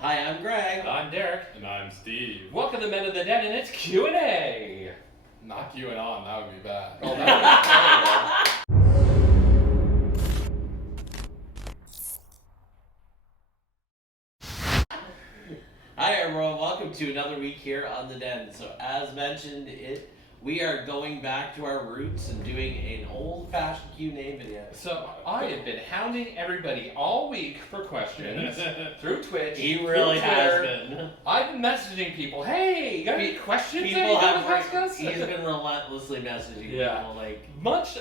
Hi, I'm Greg. I'm Derek. And I'm Steve. Welcome to Men of the Den, and it's Q&A. Not QAnon, that would be bad. Oh, that Hi everyone, welcome to another week here on The Den. So as mentioned, we are going back to our roots and doing an old-fashioned Q&A video. So I have been hounding everybody all week for questions through Twitch. He really through has Twitter. been. I've been messaging people, hey, you got any questions? People have ask us? he's been relentlessly messaging people like...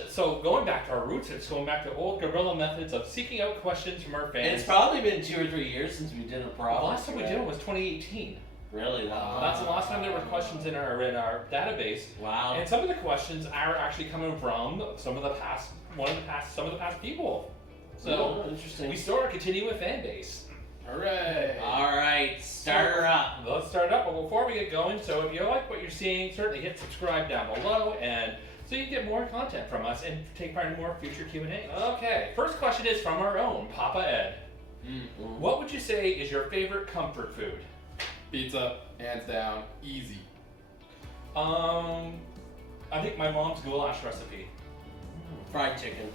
So going back to our roots, it's going back to old guerrilla methods of seeking out questions from our fans. It's probably been 2 or 3 years since we did a problem. The last time we did it was 2018. Really? Wow. That's the last time there were questions in our database. Wow. And some of the questions are actually coming from some of the past people. So interesting. we still are continuing with fan base. Hooray! Alright, start her up. Let's start up. But before we get going, so if you like what you're seeing, certainly hit subscribe down below, and so you get more content from us and take part in more future Q&As. Okay, first question is from our own Papa Ed. Mm-hmm. What would you say is your favorite comfort food? Pizza, hands down, easy. I think my mom's goulash recipe. Fried chicken.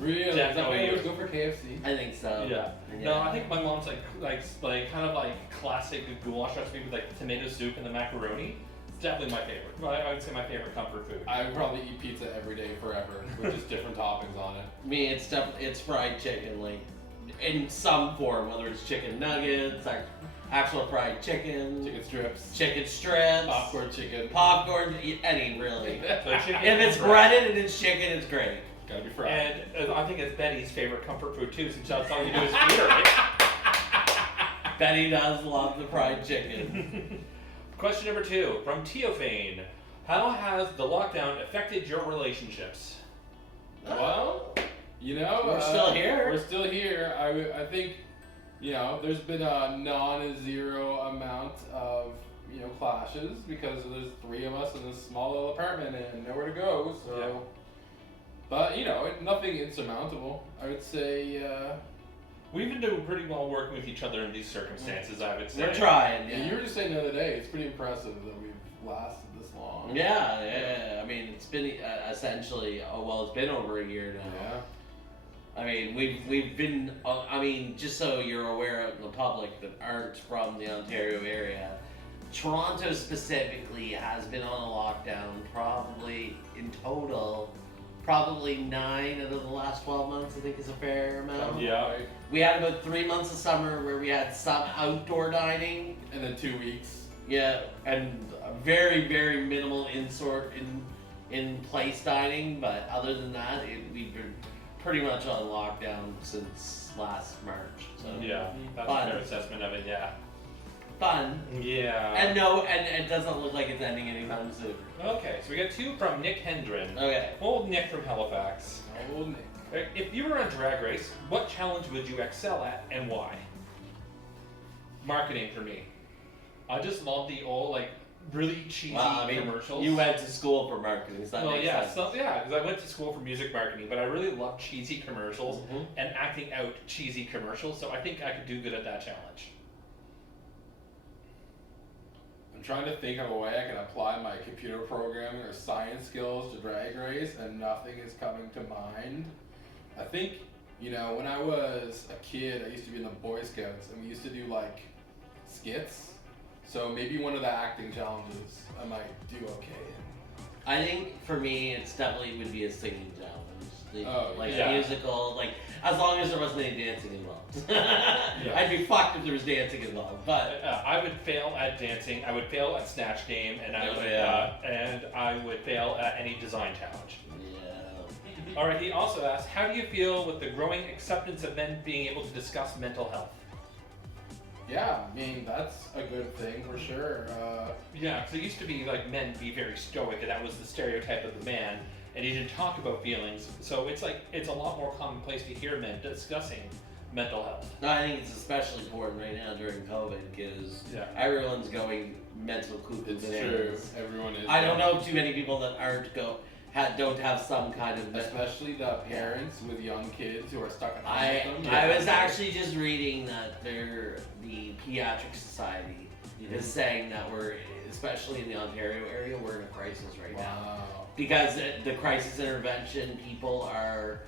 Really? Jack, Is that how why about you always you? go for KFC? I think so. Yeah. No, I think my mom's like kind of like classic goulash recipe with like tomato soup and the macaroni. It's definitely my favorite. I would say my favorite comfort food. I would probably eat pizza every day forever with just different toppings on it. Me, it's fried chicken, like in some form, whether it's chicken nuggets, like actual fried chicken, Chicken strips, popcorn, any really. So chicken If it's and breaded and it's chicken, it's great. gotta be fried. And I think it's Betty's favorite comfort food too, since that's all you do is feed her, right? Betty does love the fried chicken. Question number 2 from Teofane. How has the lockdown affected your relationships? Well, We're still here. We're still here. I think, there's been a non-zero amount of, clashes because there's 3 of us in this small little apartment and nowhere to go. So, yeah. But nothing insurmountable. I would say. We've been doing pretty well working with each other in these circumstances, I would say. We're trying. Yeah, you were just saying the other day. It's pretty impressive that we've lasted this long. Yeah. I mean, it's been essentially. It's been over a year now. Yeah. I mean, we've been. Just so you're aware of the public that aren't from the Ontario area, Toronto specifically has been on a lockdown probably in total. Probably 9 out of the last 12 months, I think is a fair amount. Yeah. We had about 3 months of summer where we had some outdoor dining. And then 2 weeks. Yeah, and very, very minimal in place dining. But other than that, we've been pretty much on lockdown since last March. So Yeah, that's fun. a fair assessment of it, yeah. Fun. Yeah. And it doesn't look like it's ending anytime soon. Okay, so we got 2 from Nick Hendren. Okay. Old Nick from Halifax. Old Nick. If you were on Drag Race, what challenge would you excel at and why? Marketing for me. I just love the old, really cheesy commercials. You went to school for marketing, so that makes sense. Because I went to school for music marketing, but I really love cheesy commercials and acting out cheesy commercials, so I think I could do good at that challenge. I'm trying to think of a way I can apply my computer programming or science skills to Drag Race, and nothing is coming to mind. I think, when I was a kid, I used to be in the Boy Scouts, and we used to do, skits. So maybe one of the acting challenges I might do okay in. I think for me, it's definitely would be a singing challenge. Musical, as long as there wasn't any dancing involved. Yeah. I'd be fucked if there was dancing involved, but I would fail at dancing. I would fail at Snatch Game, and I would fail at any design challenge. yeah. All right. He also asked, how do you feel with the growing acceptance of men being able to discuss mental health? Yeah, that's a good thing for sure. Yeah, because it used to be men be very stoic, and that was the stereotype of the man, and he didn't talk about feelings. So it's a lot more commonplace to hear men discussing mental health. No, I think it's especially important right now during COVID because everyone's going mental cuckoo It's bananas. true. Everyone is. I don't know too many people that aren't don't have some kind of. Especially the parents with young kids who are stuck at home I with them. I was actually just reading that the Pediatric Society is saying that we're, especially in the Ontario area, we're in a crisis right now because the crisis intervention people are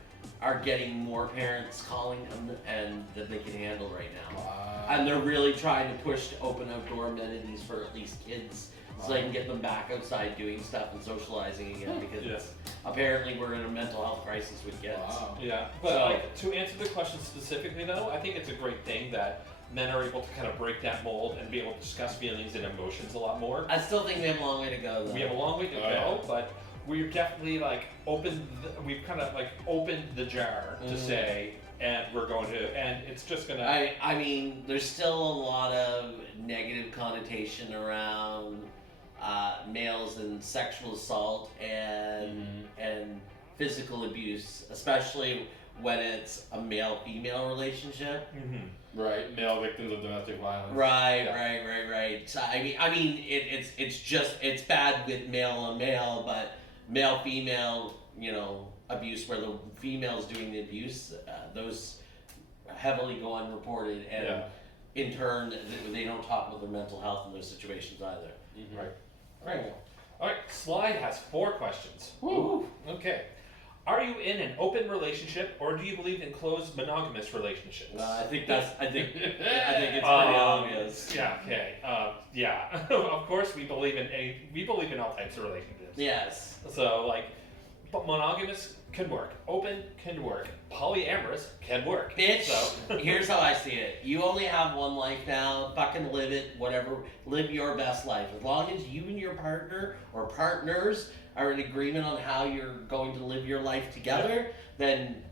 getting more parents calling them and that they can handle right now. And they're really trying to push to open outdoor amenities for at least kids so they can get them back outside doing stuff and socializing again because apparently we're in a mental health crisis with kids. Yeah, but to answer the question specifically though, I think it's a great thing that men are able to kind of break that mold and be able to discuss feelings and emotions a lot more. I still think we have a long way to go though. We have a long way to go, but we've definitely we've kind of like opened the jar to say, and we're going to, and it's just gonna. I mean, there's still a lot of negative connotation around males and sexual assault and physical abuse, especially when it's a male-female relationship. Right, male victims of domestic violence. Right. So, I mean, it's bad with male on male, but male-female, abuse where the female's doing the abuse, those heavily go unreported, and in turn, they don't talk about their mental health in those situations either. Right. Great. All right. Slide has 4 questions. Woo. Okay. Are you in an open relationship, or do you believe in closed monogamous relationships? I think it's pretty obvious. Yeah. Okay. Yeah. Of course, we believe in all types of relationships. Yes. So but monogamous can work. Open can work. Polyamorous can work. Bitch, So. here's how I see it. You only have one life now. Fucking live it. Whatever. Live your best life. As long as you and your partner or partners are in agreement on how you're going to live your life together, then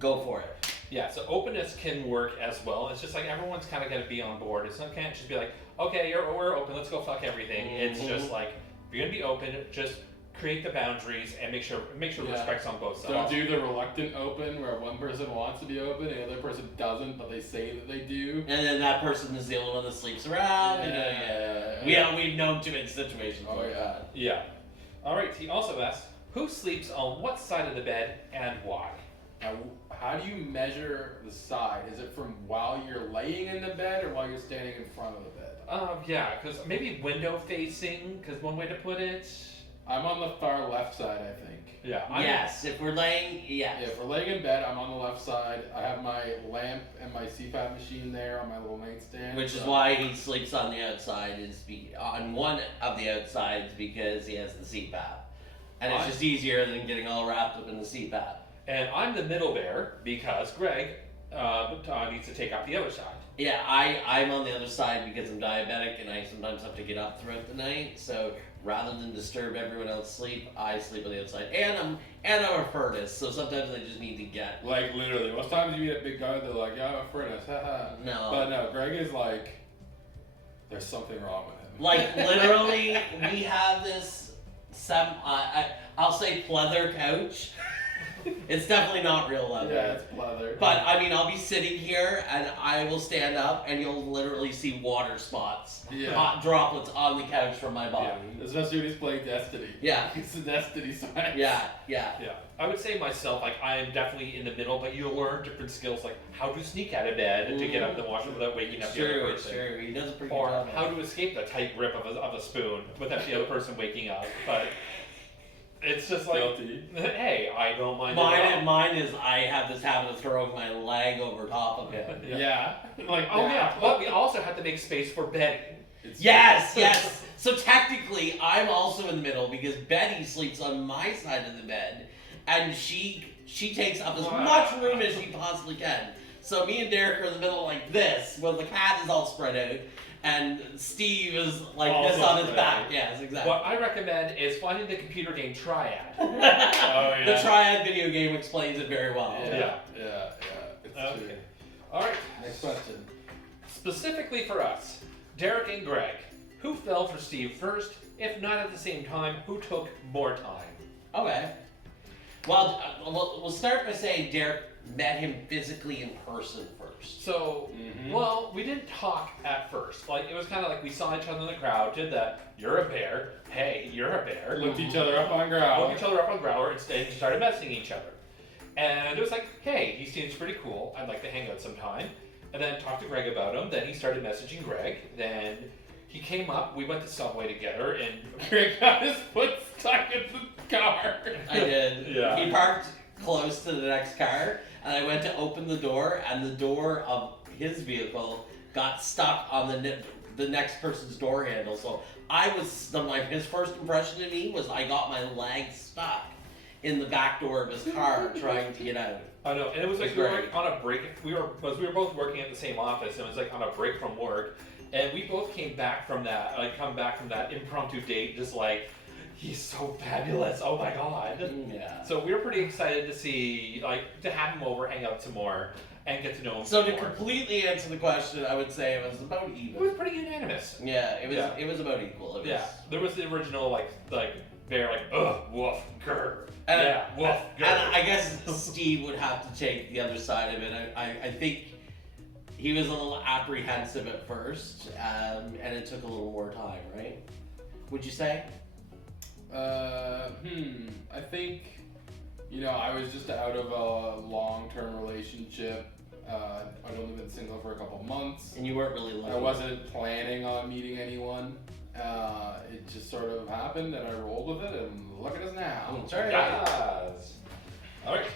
go for it. Yeah, so openness can work as well. It's just like everyone's kind of got to be on board. It can't just be like, okay, we're open, let's go fuck everything. It's just like, if you're going to be open, just create the boundaries and make sure respect's on both sides. Don't do the reluctant open where one person wants to be open and the other person doesn't, but they say that they do. And then that person is the only one that sleeps around. We've known too many situations like that. Yeah. All right, he also asked, who sleeps on what side of the bed and why? Now, how do you measure the side? Is it from while you're laying in the bed or while you're standing in front of the bed? Yeah, because maybe window facing, because one way to put it. I'm on the far left side, I think. Yeah. Yes, if we're laying, Yeah, if we're laying in bed, I'm on the left side. I have my lamp and my CPAP machine there on my little nightstand. which is why he sleeps on the outside, on one of the outsides because he has the CPAP. And it's just easier than getting all wrapped up in the CPAP. And I'm the middle bear because Greg needs to take up the other side. Yeah, I'm on the other side because I'm diabetic and I sometimes have to get up throughout the night. So rather than disturb everyone else's sleep, I sleep on the outside. And I'm a furnace, so sometimes I just need to get. Like literally, most times you meet a big guy, they're like, "Yeah, I'm a furnace." Haha. No. But no, Greg is like, there's something wrong with him. Like literally, we have this I'll say pleather couch. It's definitely not real leather. Yeah, it's leather. But I mean, I'll be sitting here and I will stand up and you'll literally see water spots, hot droplets on the couch from my body. Yeah. Especially when he's playing Destiny. Yeah. It's the Destiny side. Yeah. I would say myself, I am definitely in the middle, but you learn different skills, like how to sneak out of bed to get up the washroom without waking up the other person. Sure. He does a pretty Or good job. how to escape the tight grip of a spoon without the other person waking up. But it's just like, Guilty. hey, I don't mind it at all. Mine is I have this habit of throwing my leg over top of him. Yeah. Like, oh yeah, but we also have to make space for bedding. Yes. So technically, I'm also in the middle because Betty sleeps on my side of the bed, and she takes up as much room as she possibly can. So me and Derek are in the middle like this, where the cat is all spread out, and Steve is like Also this on his spread back. out. Yes, exactly. What I recommend is finding the computer game Triad. The Triad video game explains it very well. Yeah. It's Okay. true. All right. Next question. Specifically for us, Derek and Greg, who fell for Steve first? If not at the same time, who took more time? Okay. Well, we'll start by saying Derek met him physically in person first? So, well, we didn't talk at first. Like, it was kind of like we saw each other in the crowd, did that, you're a bear, hey, you're a bear. Looked each other up on Growler. Looked each other up on Growler and started messaging each other. And it was like, hey, he seems pretty cool, I'd like to hang out sometime. And then talked to Greg about him, then he started messaging Greg, then he came up, we went to Subway together, and Greg got his foot stuck in the car. I did. Yeah. He parked close to the next car, and I went to open the door, and the door of his vehicle got stuck on the next person's door handle. So his first impression of me was I got my leg stuck in the back door of his car trying to get out. I know, and it was like It's we were great. like on a break. We were both working at the same office, and it was like on a break from work, and we both came back from that, impromptu date, just like, he's so fabulous. Oh my god. Yeah. So we were pretty excited to see, like, to have him over, hang out some more, and get to know him. So some to more. completely answer the question, I would say it was about It even. was pretty unanimous. Yeah, it was. Yeah. It was about equal. It was, Yeah, there was the original like bear like ugh woof grr. And, Yeah, woof grr. and I guess Steve would have to take the other side of it. I think he was a little apprehensive at first, and it took a little more time, right? Would you say? I think, I was just out of a long-term relationship. I'd only been single for a couple of months. And you weren't really looking. I wasn't planning on meeting anyone. It just sort of happened, and I rolled with it, and look at us now. That's right. Yes. All right.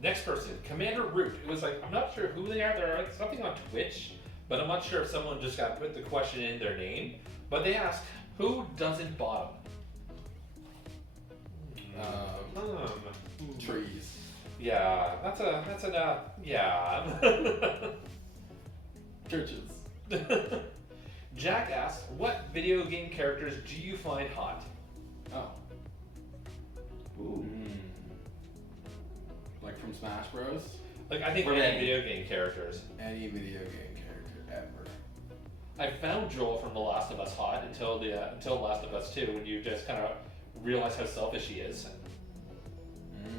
Next person, Commander Root. It was like, I'm not sure who they are. They're like something on Twitch, but I'm not sure if someone just got put the question in their name. But they asked, who doesn't bottom? Trees. Yeah, that's yeah. Churches. Jack asks, what video game characters do you find hot? Oh. Ooh. Like from Smash Bros? Like, I think For any me. video game characters. Any video game character ever. I found Joel from The Last of Us hot until Last of Us 2, when you just kind of realize how selfish he is.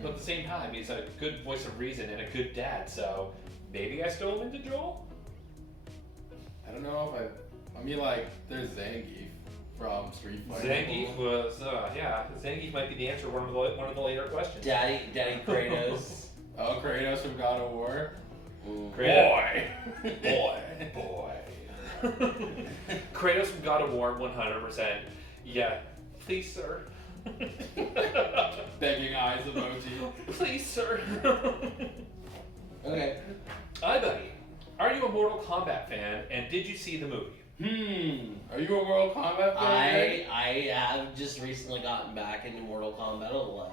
But at the same time, he's a good voice of reason and a good dad, so maybe I stole him into Joel? I don't know if there's Zangief from Street Fighter. Zangief was, Zangief might be the answer to one of the later questions. Daddy Kratos. Oh, Kratos from God of War. Boy! Kratos from God of War, 100%. Yeah, please, sir. Begging eyes emoji. Please, sir. Okay. Hi, buddy. Are you a Mortal Kombat fan, and did you see the movie? Are you a Mortal Kombat fan? I have just recently gotten back into Mortal Kombat 11,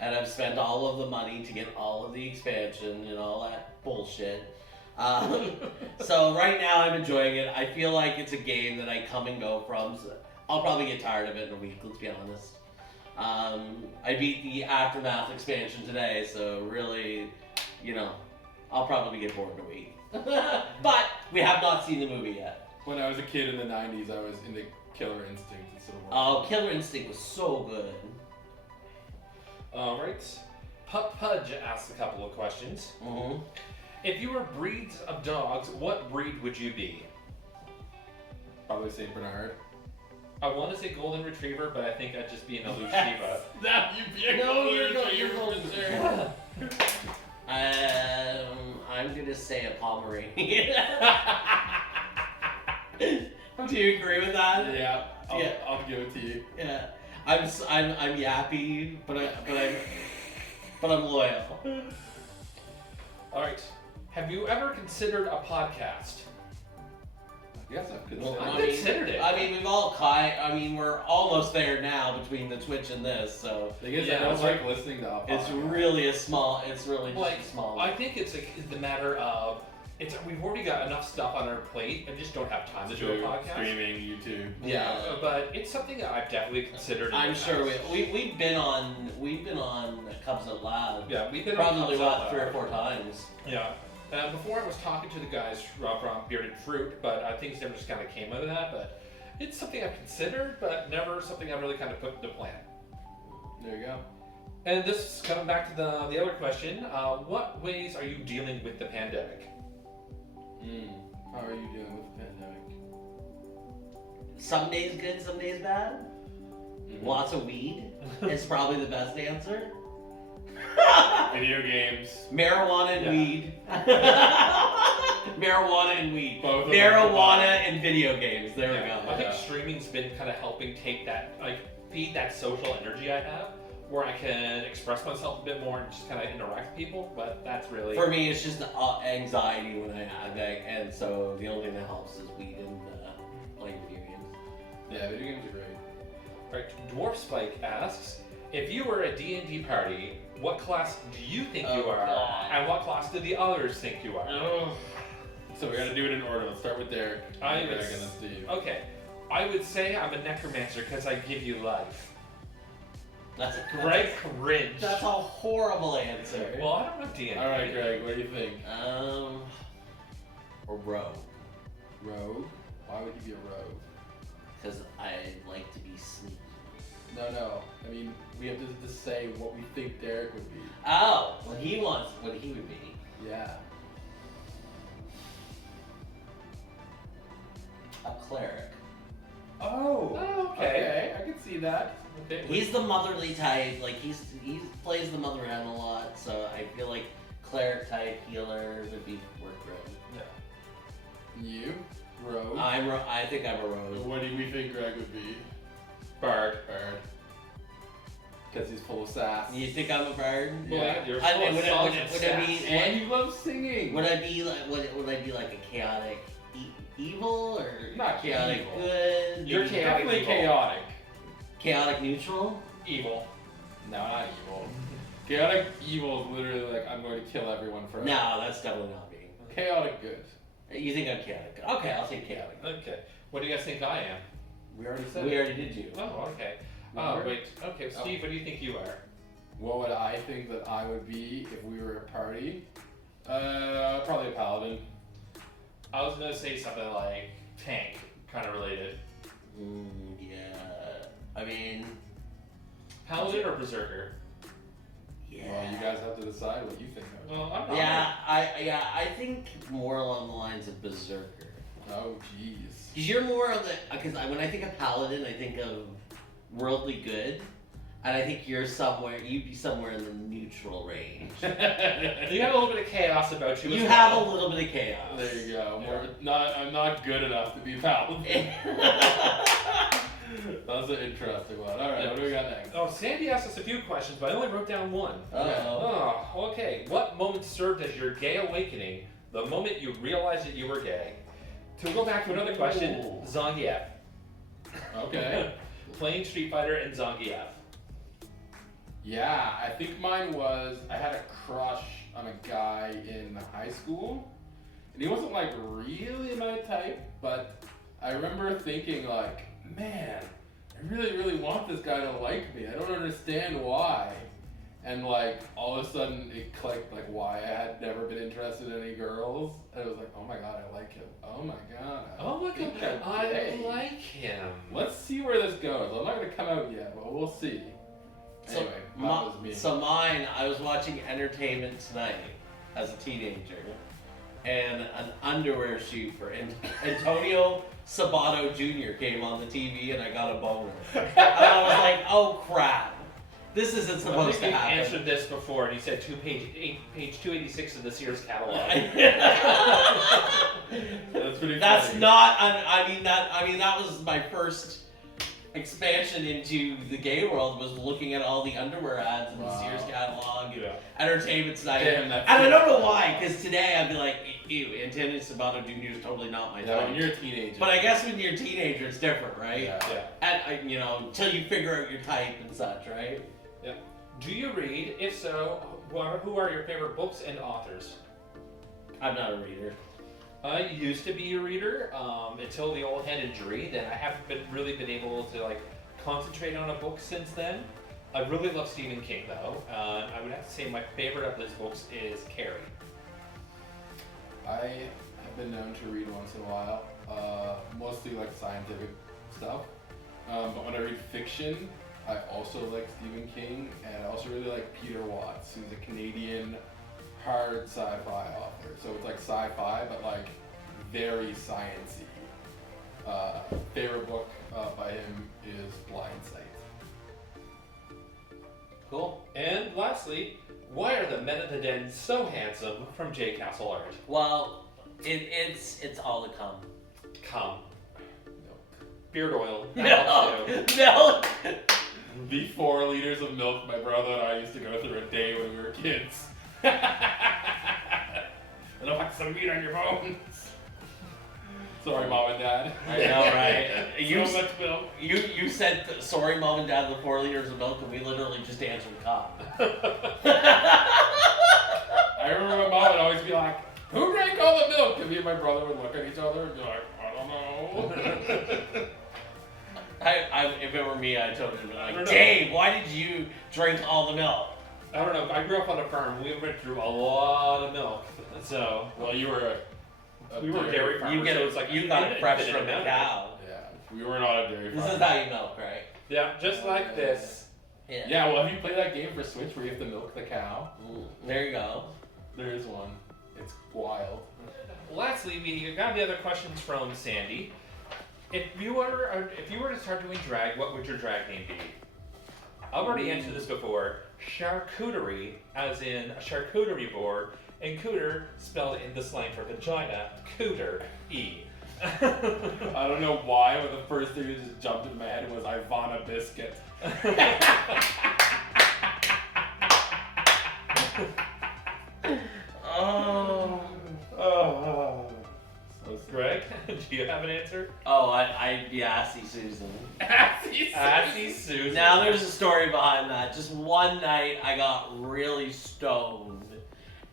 and I've spent all of the money to get all of the expansion and all that bullshit. So right now I'm enjoying it. I feel like it's a game that I come and go from. So I'll probably get tired of it in a week, let's be honest. I beat the Aftermath expansion today, so really, I'll probably get bored in a week. But we have not seen the movie yet. When I was a kid in the 90s, I was into Killer Instinct instead of Oh, Killer Instinct was so good. Alright. Pup Pudge asks a couple of questions. Mm-hmm. If you were breeds of dogs, what breed would you be? Probably St. Bernard. I want to say Golden Retriever, but I think I'd just be an aloof Shiba. Now you'd be a No, Golden you're not. Retriever You're Golden for sure. I'm gonna say a Pomeranian. Do you agree with that? Yeah, Yeah. I'll give it to you. Yeah. I'm yappy, but I'm loyal. Alright. Have you ever considered a podcast? Yes, I've Well, considered I considered it. I mean, we're almost there now between the Twitch and this, so I guess Yeah, I don't it's like listening to a it's podcast. really just Like, a small. I think it's the matter of we've already got enough stuff on our plate and just don't have time to do a podcast. Streaming, YouTube. Yeah. But it's something that I've definitely considered. in I'm the sure past. we've been on Cubs Out Loud. Yeah, we've been Probably on about 3 or 4 times. Yeah. Before I was talking to the guys from Bearded Fruit, but things never just kind of came out of that. But it's something I've considered, but never something I've really kind of put into plan. There you go. And this is coming back to the other question. What ways are you dealing with the pandemic? How are you dealing with the pandemic? Some days good, some days bad. Lots of weed is probably the best answer. Video games. Marijuana and weed. Marijuana and weed. Both of them. Marijuana and video games. There we I go. think streaming's been kind of helping take that, like, feed that social energy I have, where I can express myself a bit more and just kind of interact with people. But that's really For me, it's just anxiety when I have that, and so the only thing that helps is weed and playing video games. Yeah, video games are great. Right. Dwarf Spike asks, if you were a D&D party, what class do you think you are, and what class do the others think you are? So we gotta do it in order. Let's start with Derek. I Derek would and then Steve. Okay, I would say I'm a necromancer because I give you life. That's Greg cringe. That's a horrible answer. Well, I don't know D&D. All right, Greg. What do you think? A rogue. Rogue. Why would you be a rogue? Because I like to be sneaky. No. I mean, we have to just say what we think Derek would be. Oh, what he would be. Yeah. A cleric. Oh. okay. I can see that. Okay. He's the motherly type. Like he plays the mother hen a lot, so I feel like cleric type healer would work great. You, rogue. I think I'm a rogue. What do we think Greg would be? Bard. Because he's full of sass. You think I'm a bard? Well, Yeah. you're I full mean, of would songs it and be? sass. And you love singing. Would I be like? Would I be like a chaotic evil or Not chaotic evil. good? You're You're chaotic definitely evil. chaotic. Chaotic neutral. Evil. No, not evil. Chaotic evil is literally like, I'm going to kill everyone forever. No, that's definitely not me. Chaotic good. You think I'm chaotic? Okay, I'll take chaotic. Okay. What do you guys think I am? We already said We it. already did you. Oh, okay. We Oh, were? wait. Okay, Steve, what do you think you are? What would I think that I would be if we were a party? Probably a paladin. I was gonna say something like tank, kind of related. Yeah. I mean, Paladin or berserker? yeah. Well, you guys have to decide what you think of. Well, I'm not. I think more along the lines of berserker. Oh, jeez. Because you're more of the. Because when I think of paladin, I think of worldly good, and I think you'd be somewhere in the neutral range. You have a little bit of chaos about you. You as have well. a little bit of chaos. There you go. I'm not good enough to be paladin. That's an interesting one. Alright, what do we got next? Oh, Sandy asked us a few questions, but I only wrote down one. Uh-oh. Oh, okay. What moment served as your gay awakening? The moment you realized that you were gay. To go back to another question, Ooh. Zangief. Okay. Playing Street Fighter and Zangief. Yeah, I think mine was, I had a crush on a guy in high school. And he wasn't like really my type, but I remember thinking like, man, I really, really want this guy to like me. I don't understand why. And like all of a sudden it clicked like why I had never been interested in any girls. And it was like, oh my god, I like him. Oh my god. Oh my think god, I'm I gay. like him. Let's see where this goes. I'm not gonna come out yet, but we'll see. Anyway, that was me. So mine, I was watching Entertainment Tonight as a teenager, and an underwear shoot for Antonio Sabato Jr. came on the TV, and I got a boner. And I was like, oh crap, this isn't I supposed think to you happen. answered this before, and you said page 286 of the Sears catalog. That's pretty That's funny. not. I mean that was my first expansion into the gay world, was looking at all the underwear ads in the Wow. Sears catalog, and Yeah. Entertainment Tonight. Damn, And that's I don't know funny. why, because today I'd be like, ew, Antonio Sabato Jr. is totally not my Yeah, type. when you're a teenager. But I guess when you're a teenager, it's different, right? Yeah. Yeah. And until you figure out your type and such, right? Do you read? If so, who are your favorite books and authors? I'm not a reader. I used to be a reader until the old head injury. Then I haven't really been able to like concentrate on a book since then. I really love Stephen King though. I would have to say my favorite of his books is Carrie. I have been known to read once in a while, mostly like scientific stuff. But when I read fiction, I also like Stephen King, and I also really like Peter Watts, who's a Canadian hard sci-fi author. So it's like sci-fi, but like very sciencey. Favorite book by him is Blind Sight. Cool. And lastly, why are the men at the den so handsome from J. Castle Art? Well, it's all to come. Come. Milk. Beard oil. That No, helps too. no. The 4 liters of milk my brother and I used to go through a day when we were kids. And I'll put some meat on your bones. Sorry, Mom and Dad. I know, right? So much milk. You said, sorry, Mom and Dad, the 4 liters of milk, and we literally just answered cup. I remember my mom would always be like, who drank all the milk? And me and my brother would look at each other and be like, I don't know. If it were me, I'd totally be I like, don't know. Dave, why did you drink all the milk? I don't know. I grew up on a farm. We went through a lot of milk. So, Well, you were we were dairy farmers. You get so it, it's like you got it fresh infinite from the amount of it. cow. Yeah, we were not a dairy This farm. is how you milk, right? Yeah, just like this. Yeah. Yeah, well, have you played that game for Switch where you have to milk the cow? There you go. There is one. It's wild. Lastly, we got the other questions from Sandy. If you were to start doing drag, what would your drag name be? I've already answered this before. Charcuterie, as in a charcuterie board, and cooter spelled in the slang for vagina, cooter, E. I don't know why, but the first thing that just jumped in my head was Ivana Biscuit. Oh. Oh. So sad. Greg, do you have an answer? Oh, I'd be Assy Susan. Assy Susan. Now there's a story behind that. Just one night I got really stoned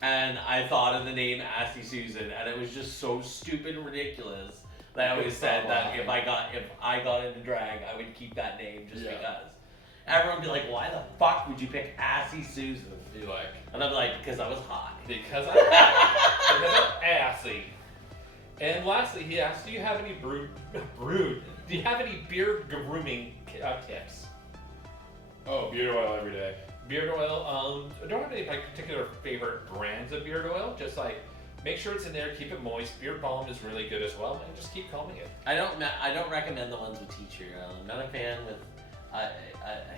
and I thought of the name Assy Susan, and it was just so stupid and ridiculous that I always said that if I got into drag, I would keep that name just because. Everyone would be like, why the fuck would you pick Assy Susan? Be like, And I'd be like, because I was hot. Because I'm assy. And lastly, he asked, do you have any do you have any beard grooming tips? oh, beard oil every day. Beard oil, I don't have any like particular favorite brands of beard oil, just like make sure it's in there, keep it moist. Beard balm is really good as well, and just keep combing it. I don't recommend the ones with tea tree oil. I'm not a fan with.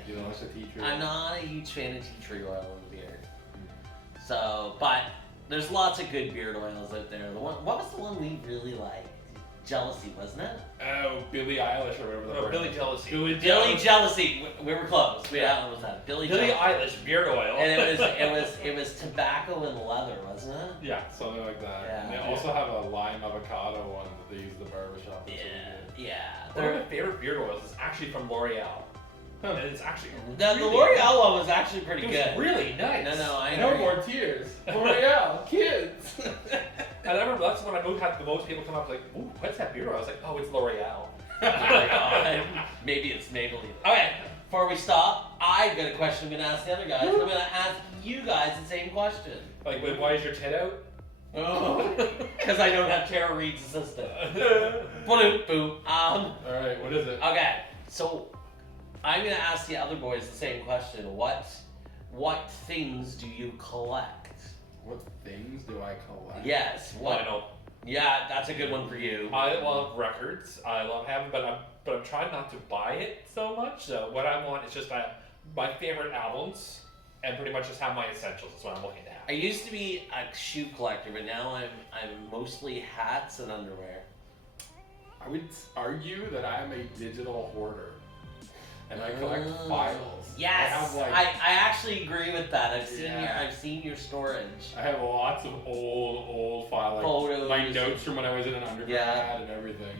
You know, it's a teacher. I'm not a huge fan of tea tree oil in the beard. So, but there's lots of good beard oils out there. What was the one we really liked? Jealousy, wasn't it? Oh, Billie Eilish or whatever the Oh, brand Billy is. Jealousy. Billy Jealousy. We were close. What was that? Billy Billie Jealousy. Eilish beard oil. And it was tobacco and leather, wasn't it? Yeah. Something like that. Yeah. And they also have a lime avocado one that they use in the barbershop. That's really good. Yeah. One of my favorite beard oils is actually from L'Oreal. Huh. And it's actually The really L'Oreal one was actually pretty It was good. really nice. No, I No agree. more tears. L'Oreal, kids. And I remember that's when I moved, had the most people come up like, ooh, what's that beard oil? I was like, oh, it's L'Oreal. Oh my God. Maybe it's Maybelline. Okay, before we stop, I've got a question I'm going to ask the other guys. I'm going to ask you guys the same question. Like, wait, why is your tit out? Because I don't have Tara Reid's assistant. Boom. Alright, what is it? Okay, so I'm going to ask the other boys the same question. What things do you collect? What things do I collect? Yes. Vinyl. Yeah, that's a good one for you. I love records. I love having, but I'm trying not to buy it so much. So what I want is just my favorite albums, and pretty much just have my essentials. That's what I'm looking to have. I used to be a shoe collector, but now I'm mostly hats and underwear. I would argue that I am a digital hoarder. And I collect files. Yes, I actually agree with that. I've seen your storage. I have lots of old files, like Photos. my notes from when I was in an undergrad and everything.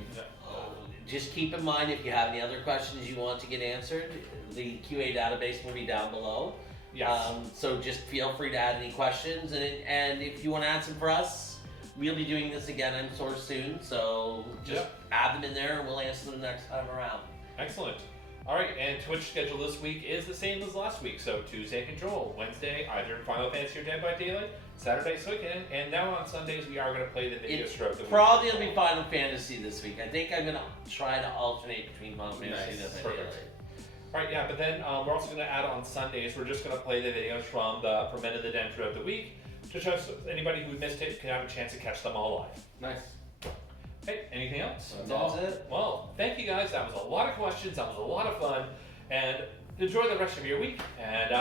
Just keep in mind, if you have any other questions you want to get answered, the QA database will be down below. Yes. So just feel free to add any questions, and if you want to add some for us, we'll be doing this again, I'm sure, soon. So just add them in there, and we'll answer them next time around. Excellent. All right, and Twitch schedule this week is the same as last week. So Tuesday, Control. Wednesday, either Final Fantasy or Dead by Daylight. Saturday, Suiken. And now on Sundays, we are going to play the video stroke. That Probably will be Final Fantasy this week. I think I'm going to try to alternate between Final Fantasy and Dead by Perfect. Daylight. Right, yeah, but then we're also going to add on Sundays, we're just going to play the videos from Men of the Den throughout the week, just so anybody who missed it can have a chance to catch them all live. Nice. Hey, anything else? That's it. Well, thank you guys. That was a lot of questions. That was a lot of fun. And enjoy the rest of your week. And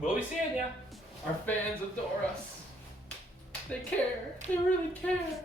we'll be seeing ya. Our fans adore us. They care. They really care.